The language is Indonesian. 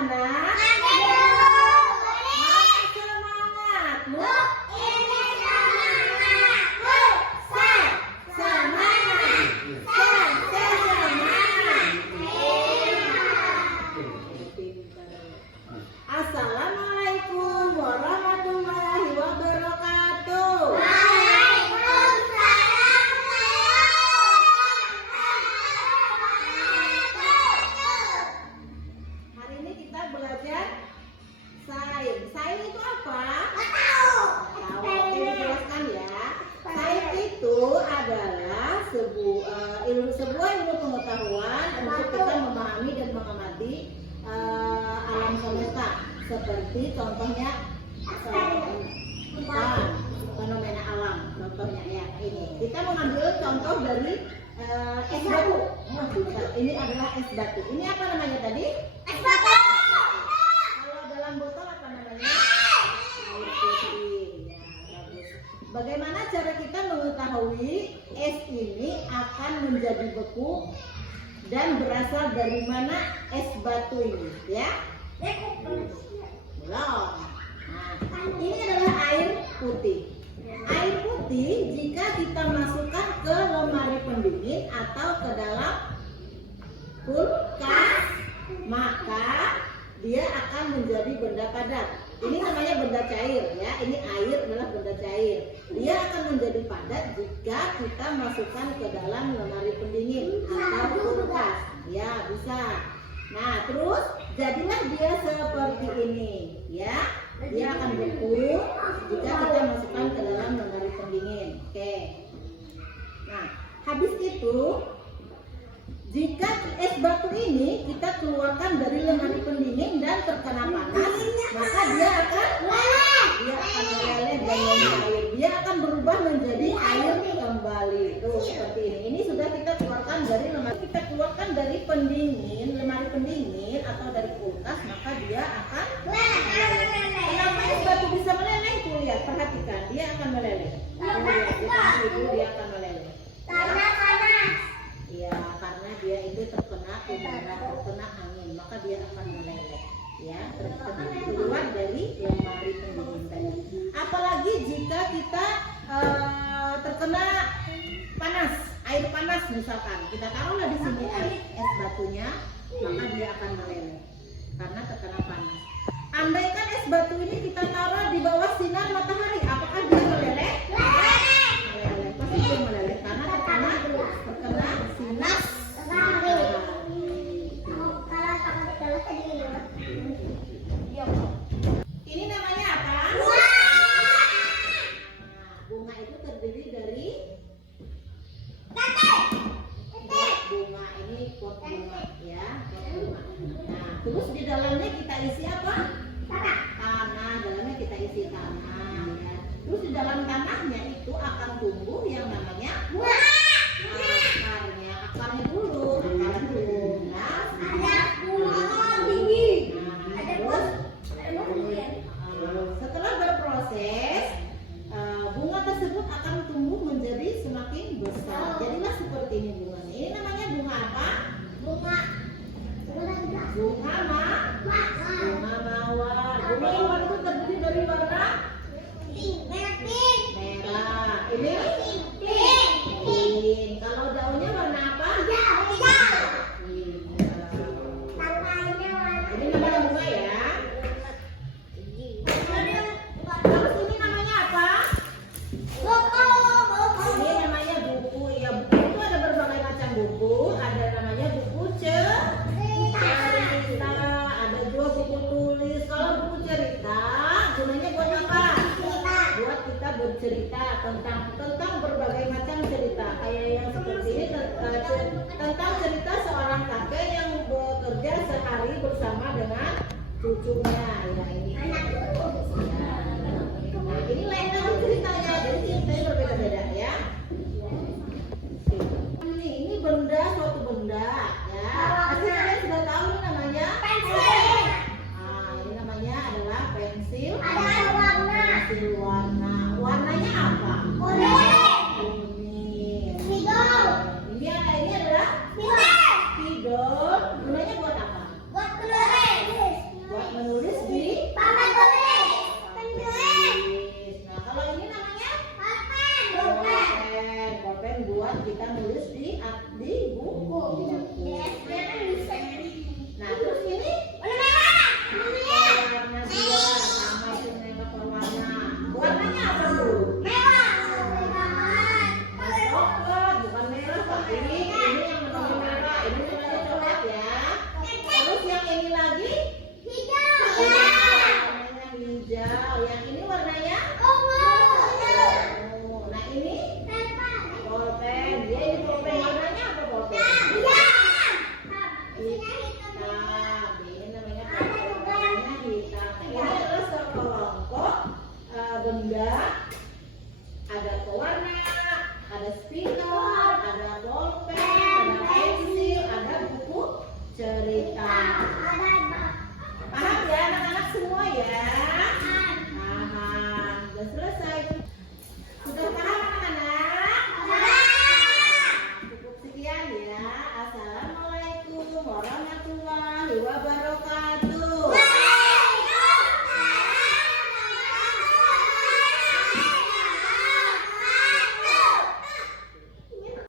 anak-anak? Semangat. Look, ini semangat. Look, semangat. Assalamualaikum warahmatullahi wabarakatuh. Hari ini kita belajar sains. Sains itu apa? Tahu. Oke, dijelaskan ya. Sains itu adalah sebuah ilmu pengetahuan untuk kita memahami dan mengamati alam semesta, seperti contohnya fenomena alam. Contohnya ya ini. Kita mengambil contoh dari es batu. Ini adalah es batu. Ini apa namanya tadi? Es batu. Kalau dalam botol apa namanya? Air putih. Ya, bagus. Bagaimana cara kita mengetahui es ini akan menjadi beku dan berasal dari mana es batu ini? Ya? Belum. Nah, ini adalah air putih. Air putih jika kita masukkan ke lemari pendingin atau ke dalam kulkas, maka dia akan menjadi benda padat. Ini namanya benda cair ya. Ini air adalah benda cair. Dia akan menjadi padat jika kita masukkan ke dalam lemari pendingin atau kulkas. Ya, bisa. Nah, terus jadilah dia seperti ini ya. Dia akan beku jika kita masukkan ke dalam lemari pendingin. Oke. Nah, habis itu jika es batu ini kita keluarkan dari lemari pendingin dan terkena panas, maka dia akan meleleh dan mencair. Dia akan berubah menjadi air kembali. Tuh seperti ini. Ini sudah kita keluarkan dari lemari. Kita keluarkan dari pendingin, lemari pendingin atau dari kulkas, maka dia akan meleleh. Kenapa es batu bisa meleleh? Tuh lihat, perhatikan, dia akan meleleh. Dia akan meleleh. Ya, karena dia itu terkena udara, terkena angin, maka dia akan meleleh. Ya, keluar dari lemari pendingin tadi. Apalagi jika kita terkena panas, air panas misalkan, kita taruhlah di sini air es batunya, maka dia akan meleleh karena terkena panas. Andaikan es batu ini kita taruh di bawah sinar matahari, apakah dia meleleh? Meleleh, pasti dia meleleh karena terkena sinar. Ini namanya apa? Bunga itu terdiri dari bunga, ini pot bunga ya, pot bunga. Nah, terus di dalamnya kita isi apa? Tanah. Dalamnya kita isi tanah ya. Terus di dalam tanahnya itu akan tumbuh yang namanya akarnya dulu. Nah, setelah berproses, bunga tersebut akan tumbuh menjadi semakin besar. Jadilah seperti ini bunganya. Ini namanya bunga apa? Bunga mawar. Bunga mawar itu terdiri dari warna merah. Ini pink. Kalau daunnya warna apa? Ini namanya bunga ya. Terus ini namanya apa? Ini namanya buku. Ya, buku itu ada berbagai macam buku. Ada namanya buku cerita, ada juga buku tulis. Kalau buku cerita gunanya buat apa? Buat kita bercerita tentang berbagai macam cerita. Kayak yang seperti ini tentang cerita seorang kakek yang bekerja sehari bersama dengan cucunya. Ya, ini. Nah, ini lain lagi ceritanya. Jadi ceritanya berbeda-beda ya. Ini benda, suatu benda ya. Pasti kalian sudah tahu ini namanya pensil. Nah, ini namanya adalah pensil. Pensil warna. Warnanya apa? Kuning. Ini adalah spidol. Gunanya buat apa? pakai ini lagi,